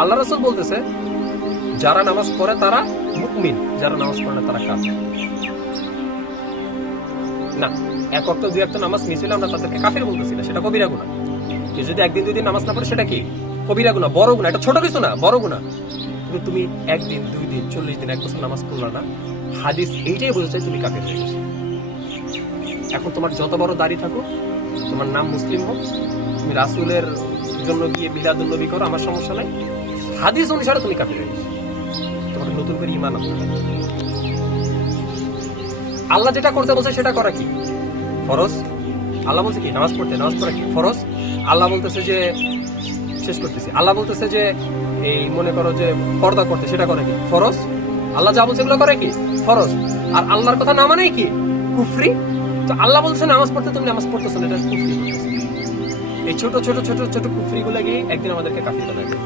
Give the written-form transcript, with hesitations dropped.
আল্লাহ রাসূল বলতেছে যারা নামাজ পড়ে তারা মুমিন, যারা নামাজ পড়ে না তারা কাফের। না, এক ওয়াক্ত দুই ওয়াক্ত নামাজ মিস হলে আমরা তাদেরকে কাফের বলতেছি না, সেটা কবিরা গুনাহ। কেউ যদি একদিন দুই দিন নামাজ না পড়ে সেটা কি? কবিরা গুনাহ, বড় গুনাহ। এটা ছোট কিছু না, বড় গুনাহ। কিন্তু তুমি একদিন, 2 দিন, 40 দিন, 1 বছর নামাজ পড়লা না, হাদিস এইটাই বলতে চাই তুমি কাফের হয়ে গেছো। এখন তোমার যত বড় দাড়ি থাকুক, তোমার নাম মুসলিম হোক, তুমি রাসূলের জন্য গিয়ে মিলাদুন নবী করো, আমার সমস্যা নাই, হাদিস অনুসারে তুমি কাফের হয়ে গেছো। তোমাকে নতুন করে ঈমান আনতে হবে। আল্লাহ যেটা করতে বলছে সেটা করা কি ফরজ? আল্লাহ বলছে কি নামাজ পড়তে, নামাজ পড়া কি ফরজ? আল্লাহ বলতেছে যে, শেষ করতেছি, আল্লাহ বলতেছে যে এই মনে করো যে পর্দা করতে, সেটা করে কি ফরজ? আল্লাহ যা বলছে এগুলো করে কি ফরজ? আর আল্লাহর কথা না মানে কি কুফরি? তো আল্লাহ বলছে নামাজ পড়তে, তুমি নামাজ পড়তেছো না, এটা কুফরি করতেছো। এই ছোট ছোট ছোট ছোট কুফরি গুলা গিয়ে একদিন আমাদেরকে কাফির বানাবে।